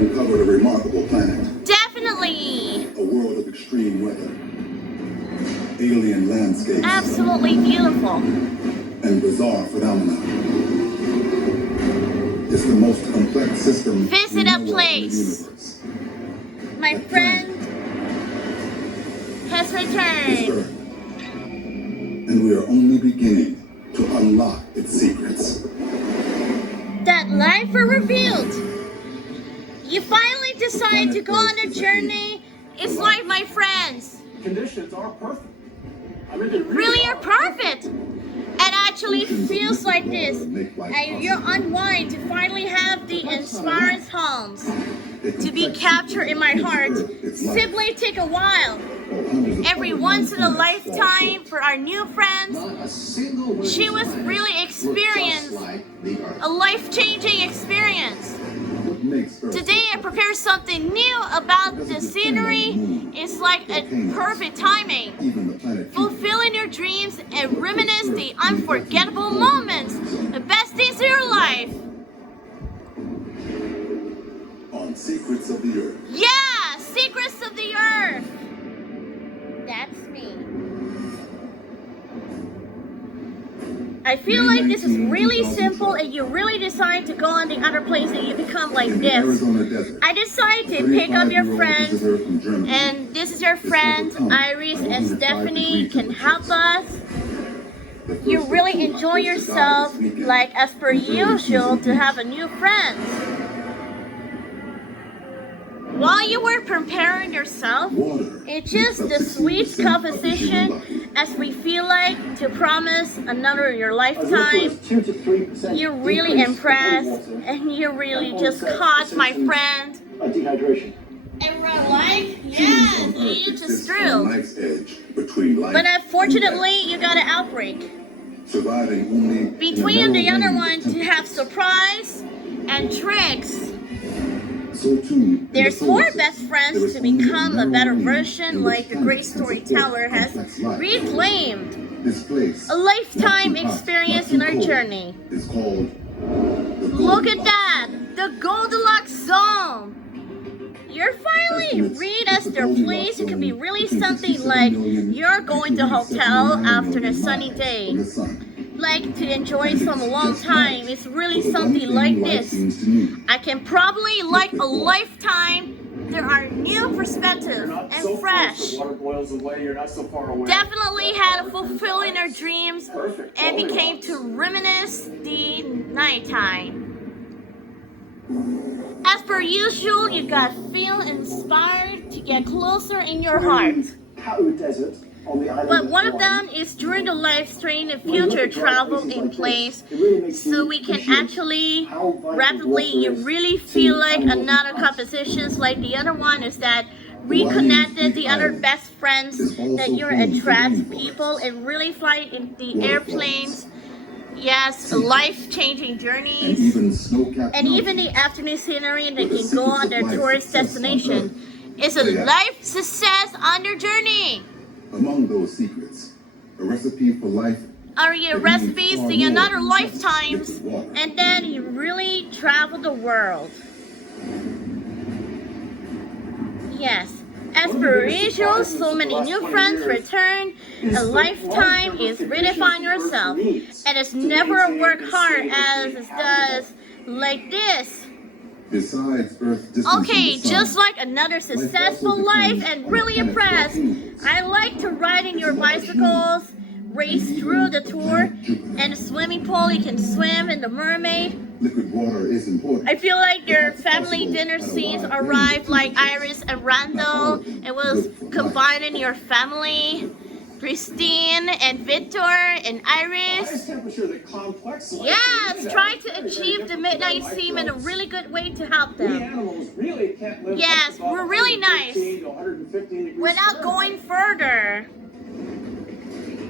uncovered a remarkable planet. Definitely. A world of extreme weather, alien landscapes, Absolutely beautiful. and bizarre phenomena. It's the most complex system Visit in a the place. universe. My friend has It's returned. Earth. And we are only beginning to unlock its secrets. That life were revealed. You finally decide to go on a journey. It's like my friends. Conditions are perfect. I mean, they Really are perfect. It actually feels like this. And you're unwind to finally have the inspiring songs to be captured in my heart. Simply take a while. Every once in a lifetime for our new friends, she was really experienced a life-changing experience. Today I prepared something new about the scenery. It's like a perfect timing. Fulfilling your dreams and reminisce the unforgettable moments, the best days of your life. On Secrets of the Earth. Yeah, Secrets of the Earth. That's me. I feel like this is really simple and you really decide to go on the other place and you become like In the this. Arizona desert, I decide to pick up your 35-year-old friends, visitor from Germany and this is your friend Iris and Stephanie can help us. You really enjoy yourself like as per usual to have a new friend. While you were preparing yourself, it's just the sweet composition as we feel like to promise another in your lifetime. You're really impressed and you really just caught my friend. Dehydration. And we're like, yes, it's just true. Life's edge between life But unfortunately, you got an outbreak. surviving only in Between the narrow other range one of to have temperatures. surprise and tricks. So too, in the There's solar more system, best friends there is to only become a narrow better range version in like which the great planets can support storyteller has complex life. reclaimed. This place, A lifetime not too hot, experience not in too our cold, journey. is called the Look at Goldilocks. that! The Goldilocks zone! You're finally read as their place. It could be really something like you're going to a hotel after a sunny day. Like to enjoy some long time. It's really something like this. I can probably like a lifetime. There are new You're perspectives not and so fresh. close, the water boils away, you're not so far away. Definitely had a fulfilling our dreams Perfect. and became to reminisce the nighttime. As per usual, you got feel inspired to get closer in your heart. Kau Desert on the island But one of Hawaii. them is during the live stream and future travel in place, so we can actually rapidly, you really feel like another compositions like the other one is that reconnected the other best friends that you're attract people and really fly in the airplanes. Yes, life-changing journeys. And even the afternoon scenery that can go on their tourist destination. It's a life success on their journey. Among those secrets, a recipe for life. Are your recipes in another lifetimes, and then you really travel the world. Yes, as per usual, so many new friends return. A lifetime is redefine yourself, and it's never work hard as it does like this. Besides Earth's distance from Okay, the sun, just like another successful life and really impressed. I like to ride in your bicycles, race through the tour, and the swimming pool you can swim in the mermaid. liquid water is important. I feel like your family dinner scenes arrived like Iris and Randall. It was combining your family, Christine and Victor and Iris. Highest temperature that complex life Yes, is try at. to achieve the midnight theme in a really good way to help We them. animals really can't live Yes, above we're really nice. 115 to 115 degrees Without going further,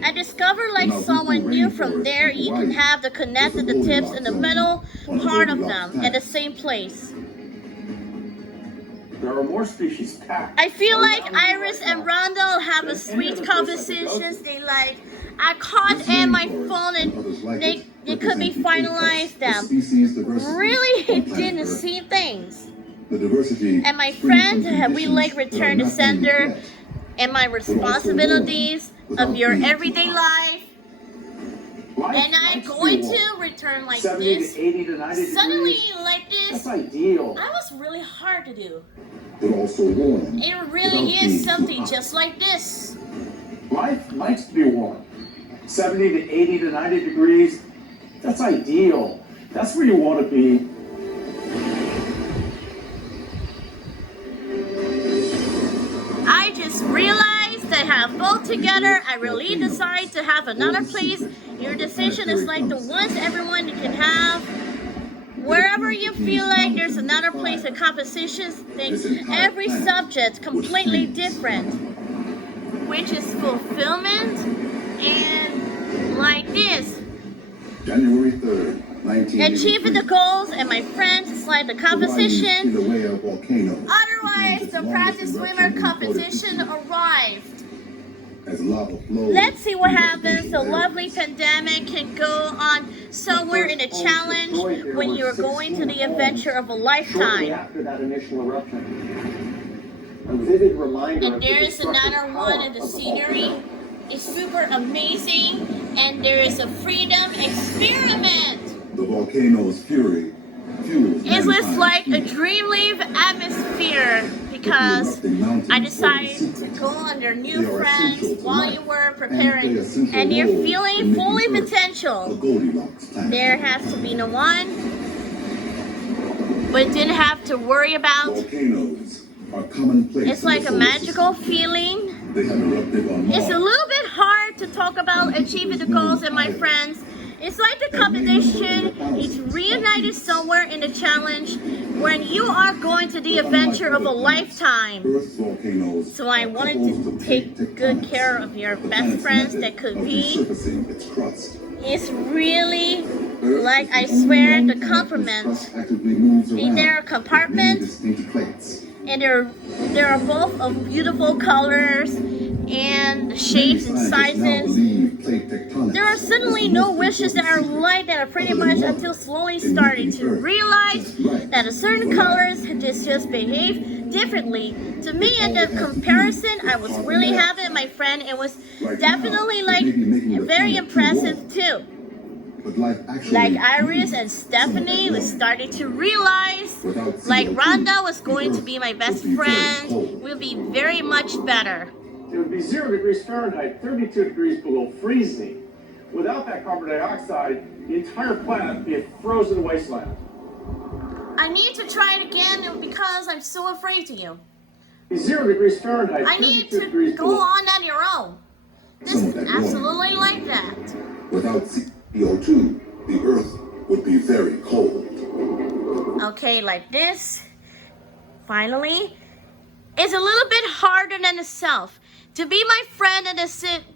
I discovered like someone new from there. You can have the connected the tips in the middle part of them at the same place. There are more species packed. I feel like Iris and Randall have a sweet conversations. They like, I caught in my phone and they could be finalized them. Really didn't see things. The diversity And my springs friend, from have we conditions like that are returned to not only sender flesh, and my responsibilities of your everyday life? And I'm going to return like 70 this. to 80 to 90 Suddenly, degrees. like this, That's ideal. that was really hard to do. but also warm. It really is something just like this. Life likes to be warm. 70 to 80 to 90 degrees. That's ideal. That's where you want to be. I just realized that have both together. I really decide to have another place. Your decision is like the ones everyone can have. Wherever you feel like there's another place, the compositions thing, every subject completely different, which is fulfillment and like this. January 3rd, 1983. Achieving the goals and my friends is like the composition. Otherwise, the practice swimmer competition arrived. As lava flows, Let's see what happens. The lovely pandemic can go on somewhere in a challenge when you're going to the adventure of a Shortly lifetime. after that initial eruption, a vivid reminder And of the there is destructive another power one, and the of scenery volcano. is super amazing. And there is a freedom experiment. the volcano's fury fuels It was mankind's like a fear. dreamlike atmosphere because I decided to go under new friends while you were preparing, and you're feeling fully A potential. Goldilocks planet. There has to be no one, but didn't have to worry about. Volcanoes are commonplace. It's like a magical feeling. They have erupted on Mars. It's a little bit hard to talk about achieving the goals and my friends. It's like the competition. It's reunited somewhere in the challenge when you are going to the adventure of a lifetime. Earth's volcanoes So I are wanted composed to of take plate good tectonics. care of your The best planet's friends method that could of be. resurfacing its crust. It's really Earth like is I the only swear known the planet whose compliments. crust actively moves In around their with compartment, many distinct plates. and there are both of beautiful colors and shapes and Many scientists now sizes. believe plate tectonics There are is suddenly the no most wishes that are important like that are pretty other than much water until slowly in starting making to Earth realize just right that a certain for life. colors just behave differently. To me, in the comparison, I was really happy, my friend. It was Right definitely now, like it may be making the very planet too impressive warm, too. but life actually Like Iris needs and some of Stephanie that was warmth. starting to realize, Without like CO2, Randall was the going to Earth be my best would be very friend, cold. will be very much better. It would be 0 degrees Fahrenheit, 32 degrees below freezing. Without that carbon dioxide, the entire planet would be a frozen wasteland. I need to try it again because I'm so afraid to you. It'd be 0 degrees Fahrenheit, I need 32 to degrees go below. on your own. This Some of is that warmth. absolutely like that. Without CO2, the Earth would be very cold. Okay, like this. Finally, it's a little bit harder than itself. To be my friend in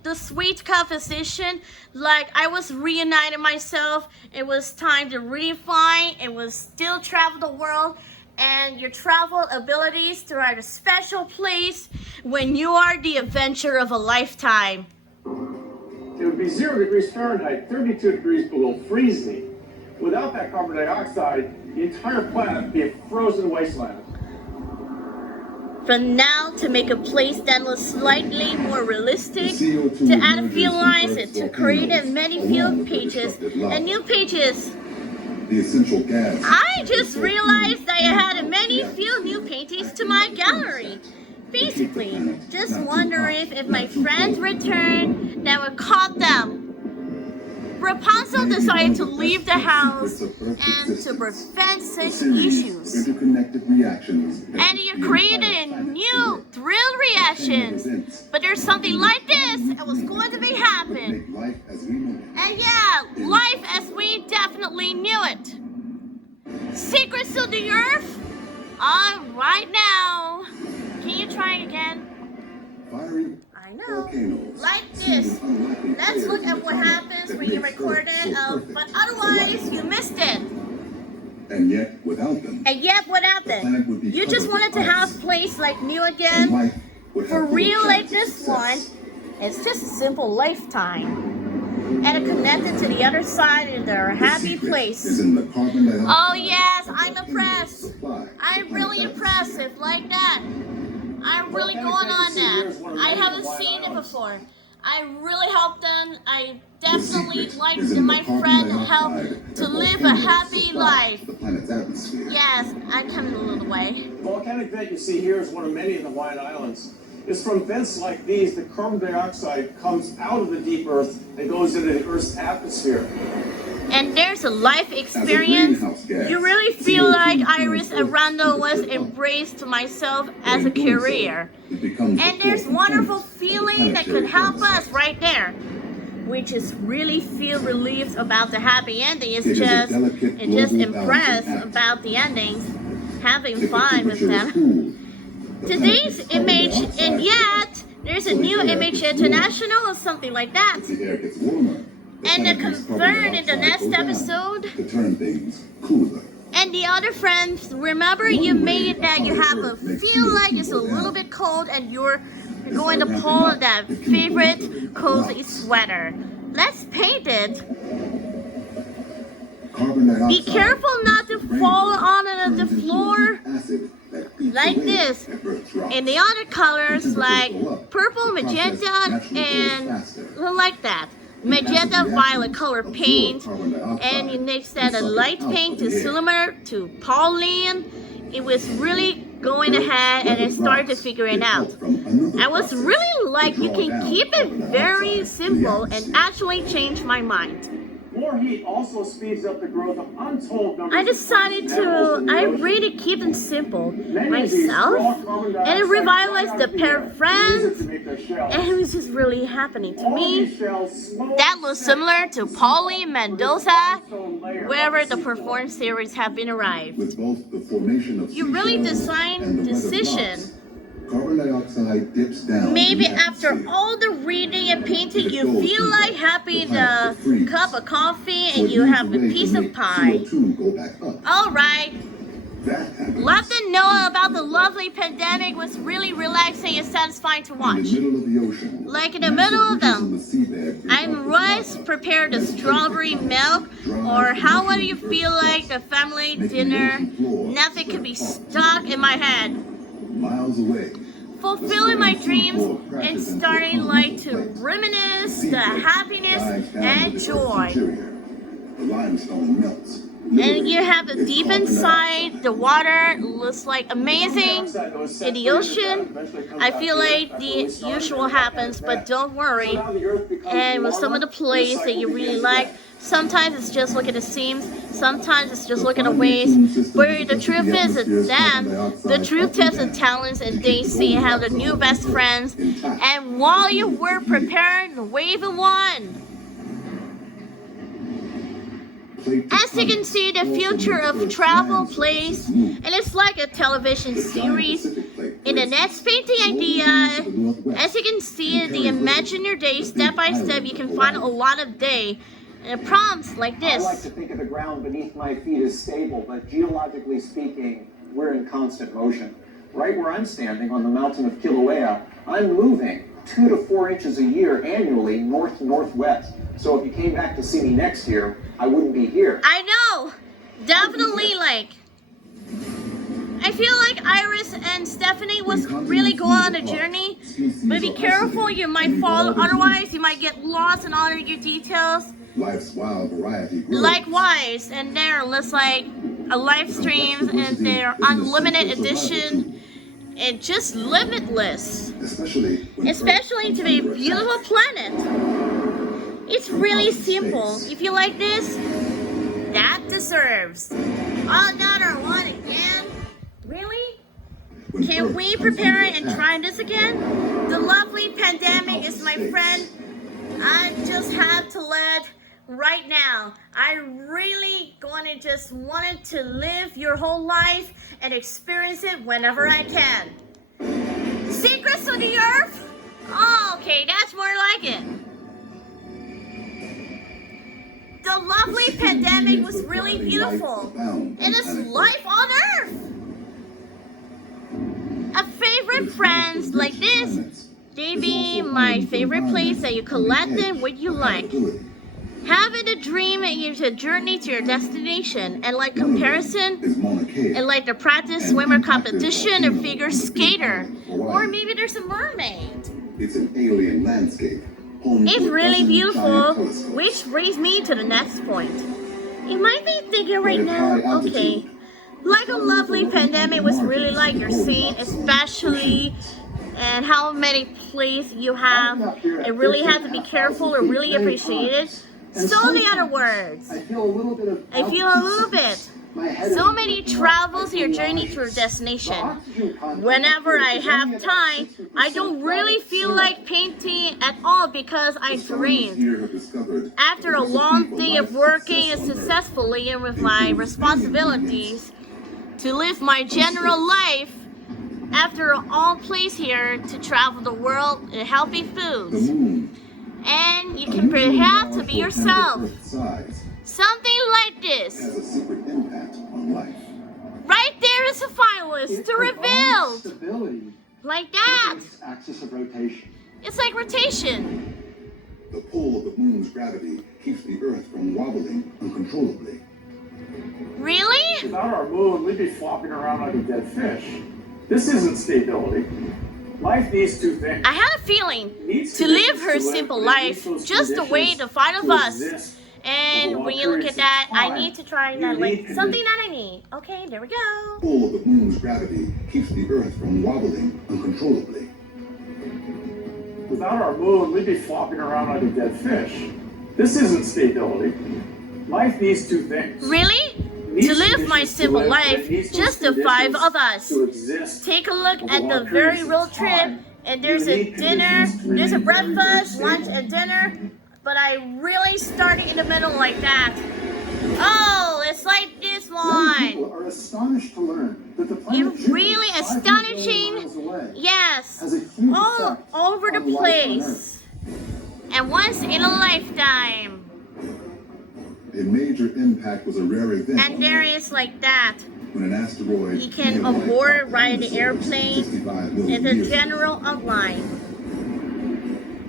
the sweet conversation, like I was reunited myself, it was time to redefine, it was still travel the world, and your travel abilities to are a special place when you are the adventure of a lifetime. It would be 0 degrees Fahrenheit, 32 degrees below freezing. Without that carbon dioxide, the entire planet would be a frozen wasteland. From now to make a place that looks slightly more realistic, The CO2 to add a few emerges from lines, Earth's to create volcanoes, many along field with the pages destructive lava. and new pages. The essential gas. I just realized I had many few new paintings to my gallery. Basically, just wondering if my friends return, that would caught them. Rapunzel decided to leave the house and to prevent such issues. Interconnected reactions. And you created a new thrill reactions. But there's something like this that was going to be happen. Make life as we know it. And yeah, life as we definitely knew it. Secrets of the Earth? Right now. Can you try it again? Fiery I know. volcanoes. Like this. Unlikely Let's players look in at the what planet happens that when you makes record Earth it. so perfect But for otherwise, life. you missed it. And yet, without them, And yet, what planet would happened? be You just covered wanted to with have ice. place like new and again. life would For have real, little like chance of this one, success. it's just a simple lifetime. and connected to the other side in their happy place. Is in the carbon dioxide. Oh yes, I'm impressed. Supply. I'm really impressive, like that. I'm really going on that. I haven't seen it before. I really helped them. I definitely like my friend help to live a happy life. The planet's atmosphere. Yes, I'm coming a little way. The volcanic vent you see here is one of many in the Hawaiian Islands. It's from vents like these that carbon dioxide comes out of the deep earth and goes into the Earth's atmosphere. And there's a life experience. You really feel like Iris and Randall was embraced to myself as a career. And there's wonderful feeling that could help us right there. We just really feel relieved about the happy ending. It's just impressed about the endings, having fun with them. Today's image, and yet there's a new image international or something like that. The air gets warmer. And the confirm in the next episode. To turn things cooler. And the other friends, remember you made that you have a feel like it's a little bit cold and you're going to pull that favorite cozy sweater. Let's paint it. Be careful not to fall on the floor like this. And the other colors like purple, magenta, and like that. Magenta violet color paint, and you mix that a light pink to similar to Pauline. It was really going ahead, and I started to figure it out. I was really like, you can keep it very simple and actually change my mind. More heat also speeds up the growth of untold numbers. I decided to, I really keep them simple myself, and it revitalized the pair of friends, and it was just really happening to me. That looks similar to Pauline Mendoza, wherever the performance series have been arrived. You really designed decision. Carbon dioxide dips down. Maybe after all the reading and painting, you feel like having a cup of coffee and you have a piece of pie. Alright. Let them know about the lovely pandemic was really relaxing and satisfying to watch. Like in the middle of them, I'm rice prepared the strawberry milk, or how would you feel like the family dinner? Nothing could be stuck in my head. Miles away. Fulfilling my dreams and starting like to reminisce the happiness and joy. The limestone melts. And you have the deep inside, the water looks like amazing in the ocean. I feel like the usual happens, but don't worry. And with some of the plays that you really like, sometimes it's just look at the seams, sometimes it's just look at the waves. But the truth is, it's them. The truth tests the talents, and they see how the new best friends. And while you were preparing, wave one. As you can see, the future of travel plays, and it's like a television series. In the next painting idea, as you can see, the imagine your day step by step, you can find a lot of day. And prompts like this. I like to think of the ground beneath my feet as stable, but geologically speaking, we're in constant motion. Right where I'm standing on the mountain of Kilauea, I'm moving 2 to 4 inches a year annually north-northwest. So if you came back to see me next year, I wouldn't be here. I know! Definitely like... I feel like Iris and Stephanie was really going on a journey. But be careful, you might fall, otherwise you might get lost in all of your details. Life's wild variety. Likewise, and there looks like a live streams and their unlimited edition and just limitless. Especially to be a beautiful planet. It's really simple. If you like this, that deserves another one again. Really? Can we prepare it and try this again? The lovely pandemic is my friend. I just have to let right now. I really just wanted to live your whole life and experience it whenever I can. Secrets of the Earth? Oh, okay, that's more like it. The lovely pandemic was really beautiful. And it's life on Earth. A favorite friends like this, they be my favorite place that you collect them what you like. Having a dream is a journey to your destination, and like comparison, Is Mauna Kea. and like the practice swimmer competition, a figure skater, or maybe there's a mermaid. It's an alien landscape. Home to It's a really dozen beautiful, giant telescopes. which brings me to the next point. You might be thinking right now, okay, like a lovely pandemic was really like you're seeing, especially and how many plays you have, and really have to be careful or really appreciate it. So the other words, I feel a little bit of I feel a little bit. So many travels your journey to your destination. Whenever I have time, I don't really feel like painting at all because I dreamed. Here have discovered After a long day of working successfully and with my responsibilities to live my general life, after all place here to travel the world and healthy the foods, moon. and you can perhaps to be yourself. Earth's size Something like this. has a secret impact on life. Right there is a finalist to reveal. Stability Like that. its axis of rotation. It's like rotation. The pull of the moon's gravity keeps the Earth from wobbling uncontrollably. Really? Without our moon, we'd be flopping around like a dead fish. This isn't stability. Life needs two things. I had a feeling to live her simple life just the way the five of us. And when you look at that, I need to try that, like something that I need. Okay, there we go. The pull of the moon's gravity keeps the Earth from wobbling uncontrollably. Without our moon, we'd be flopping around like a dead fish. This isn't stability. Life needs two things. Really? To live my simple life, just the five of us. Take a look at the very road trip, and there's a dinner, there's a breakfast, lunch, and dinner. But I really started in the middle like that. Oh, it's like this one. People are astonished to learn that the planet It's Jupiter, really 500 million astonishing. miles away, Yes, has a huge all effect over the on life on place. And once in a lifetime. A major impact was a rare event And on there Earth is like that. when an asteroid You can nearby aboard, ride the dinosaurs airplane 65 million in the years ago. general outline.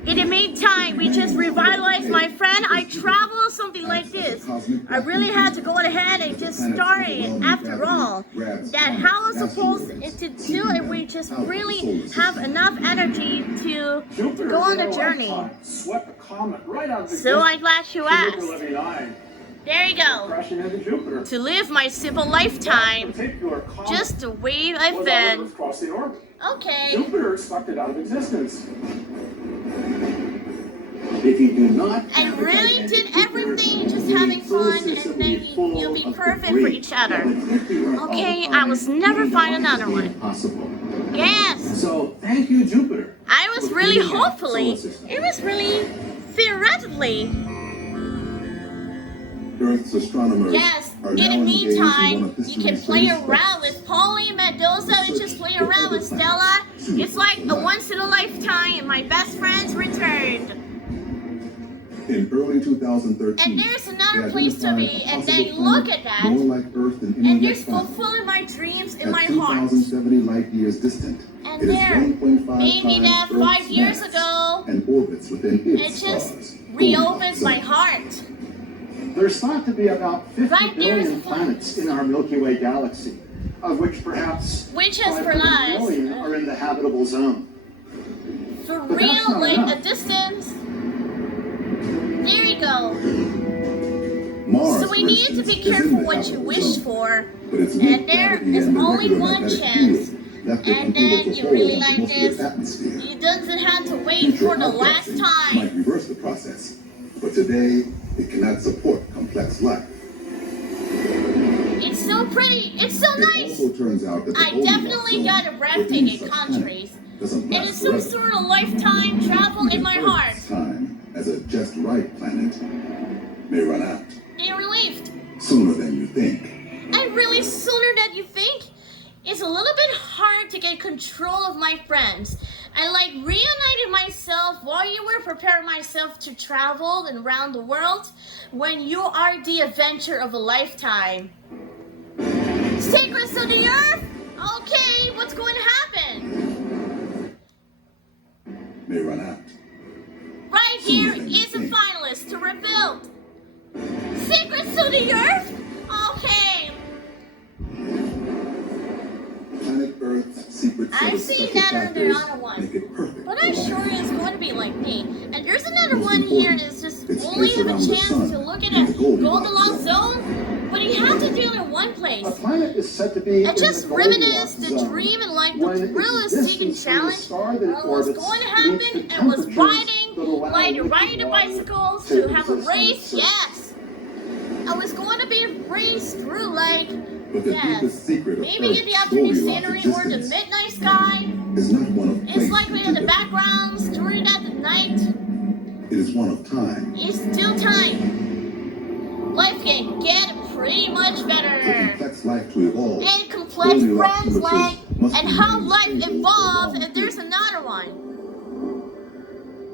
In the meantime, we just revitalized my friend. I traveled something like this. I really had to go ahead and just start it after all. That how it's supposed to do it, we just really have enough energy to go on the journey. Swept a comet right out of the So I'm glad you asked. Jupiter 9, There you go. crashing into Jupiter. To live my simple lifetime, Particular comet just the way I've was been. Earth's crossing orbit. Okay. Jupiter sucked it out of existence. If you do not, I really did everything just having fun, and then you'll be perfect for each other. Okay, I was never find another one. Possible. Yes, So thank you, Jupiter. I was really hopefully, it was really theoretically. Earth's astronomers Yes, are in now the engaged in one meantime, of you can history's play greatest around with Pauline Mendoza and just play around with Stella. It's like a once in a lifetime, and my best friends returned. In early 2013, And there's another they place to be, identified a and then possible look planet at that. more like Earth than any And yet there's found. fulfilling my dreams in At my heart. 2,070 light years distant, And it is there, 1.5 maybe times that Earth's 5 years mass ago, and orbits within it its just stars. reopens my heart. There's thought to be about 50 Right there is billion a planet. planets in our Milky Way galaxy, of which perhaps Which is for 500 million are in the habitable zone. For But that's real, not like enough. a distance. There you go. Mars, So we for need to instance, be is in careful the what you habitable wish zone, for. but its weak And there gravity is and only irregular one magnetic chance. field left it And unable then to you hold really onto like most of its this. atmosphere. You doesn't have to wait Future for the last outcasting time. might reverse the process, but today it cannot support complex life. It's so pretty. It's so It nice. also turns out that the I Goldilocks definitely zone got a for breathtaking any such countries. planet doesn't And last it's some forever. sort of lifetime travel in Even my heart. Earth's time as a just right planet may run out They're relieved. sooner than you think. And really sooner than you think. It's a little bit hard to get control of my friends. I like reunited myself while you were preparing myself to travel and around the world when you are the adventure of a lifetime. Secrets of the Earth? Okay, what's going to happen? May run out. Right here is a finalist to rebuild. secrets to the earth? Okay. Planet Earth's secret set I've of seen special that on the factors other one. make it perfect. But I'm sure it's going to be like me. And there's another Most one here important, that's just it's only placed have a around the chance sun to look at in a the Goldilocks Goldilocks zone. But you have to do it in one place. A planet is said to be And just reminisce the dream and like the thrill of seeking challenge. What was going to happen and was riding bicycles to have a race. Yes. I was going to be raced through like, But the deepest secret of maybe in the Earth's afternoon Goldilocks scenery or the existence midnight sky. is not one of It's place like we in the and backgrounds during that night. It is one of time. It's still time. Life can get pretty much For better. complex life to evolve, And complex Goldilocks friends images like must and be how made life stable for a evolved. long And there's period. another one.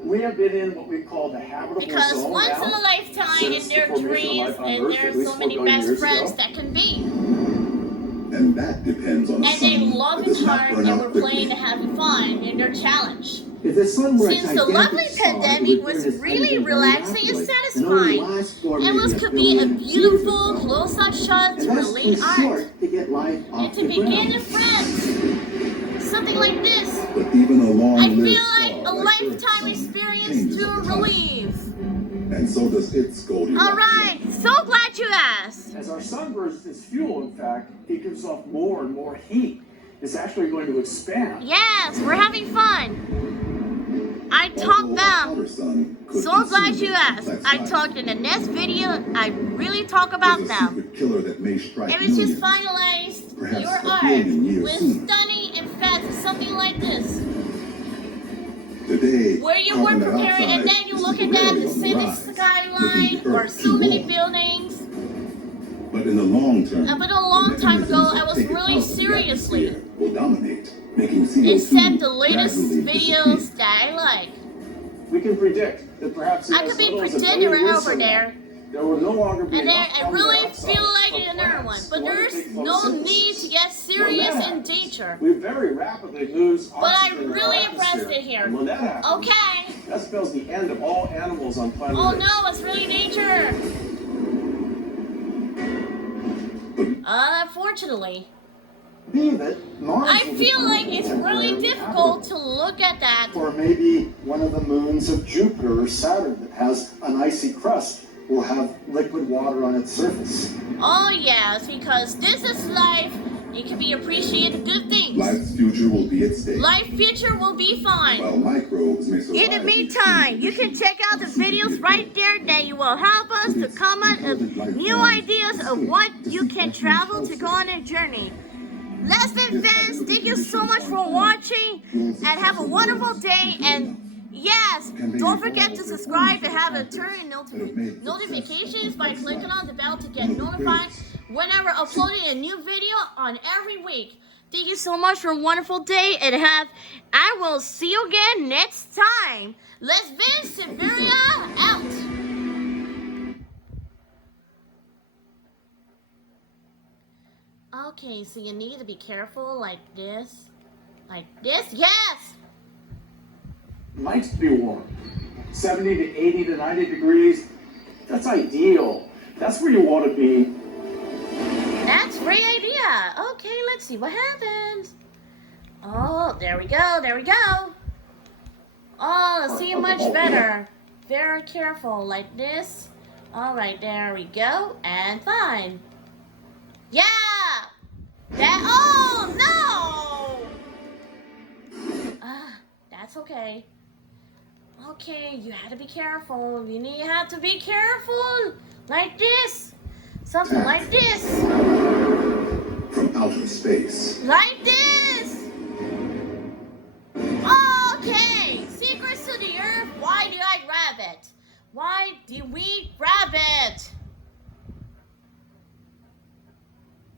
We have been in what we call the habitable Because zone once now, in a lifetime since in the their formation of dreams life on and Earth, at there's least so many 4 billion best years friends ago. that can be. And that depends on a And they sun love that it does not hard burn and out we're quickly. playing to have fun in their challenge. If the sun were a Since the lovely gigantic star, it pandemic would was burn its really hydrogen very relaxing and rapidly, satisfying. only last for It maybe was a could be a billion years beautiful or so. close-up shot And to that's relate too art. short to get life And off to the begin ground. with friends. Something like this. But even a I long-lived feel star like a like Earth's lifetime sun experience changes to over time. relieve. And so does its Goldilocks. Alright, so glad you asked. As our sun burns its fuel, in fact, it gives off more and more heat. It's actually going to expand. Yes, we're having fun. I Although talked a them. hotter sun could So glad consume you its asked. complex I life. talked in the next video. I really talk about There's a them. secret killer that may strike It was just millions. finalized. Perhaps Your a art billion years was soon. stunning and fast. Something like this. Today, Where you were carbon preparing and dioxide then you is look at that, temporarily the on the city rise, skyline making the or Earth so too many warm. buildings. But in the long term, But a long the time ago, mechanisms I that was take it really out of the seriously. atmosphere will dominate, making CO2 Except the latest gradually videos disappear. that I like. We can predict that perhaps in I as could be little as a pretending billion right years over from now, there. there will no longer be And then enough I carbon really dioxide feel like for it in another one. plants But to there's undertake no photosynthesis. need to get When serious that in happens, danger. we very rapidly lose But I'm oxygen in our really impressed atmosphere. in here. And when that happens, Okay. that spells the end of all animals on planet Oh Earth. no, it's really danger. Unfortunately. Be that Mars I will feel become like it's really temporarily difficult to habitable. look at that. Or maybe one of the moons of Jupiter or Saturn that has an icy crust will have liquid water on its surface. Oh yes, because this is life. It can be appreciated good things. Life's future will be at stake. Life future will be fine. While microbes may survive In the meantime, you can check out the videos right there that you will help us to come up with new ideas of what you can travel to go on a journey. Lesven fans, thank you so much for watching and have a wonderful day. And yes, don't forget to subscribe to have a turn in notifications by clicking on the bell to get notified whenever uploading a new video on every week. Thank you so much for a wonderful day and I will see you again next time. Lesven Silveira out. Okay, so you need to be careful like this. Like this? Yes! Likes to be warm. 70 to 80 to 90 degrees. That's ideal. That's where you want to be. That's a great idea. Okay, let's see what happens. Oh, there we go. There we go. Oh, see much better. Very careful like this. All right, there we go. And fine. Yeah! That, oh, no! That's okay. Okay, you had to be careful. You have to be careful. Like this. Something like this. from outer space. Like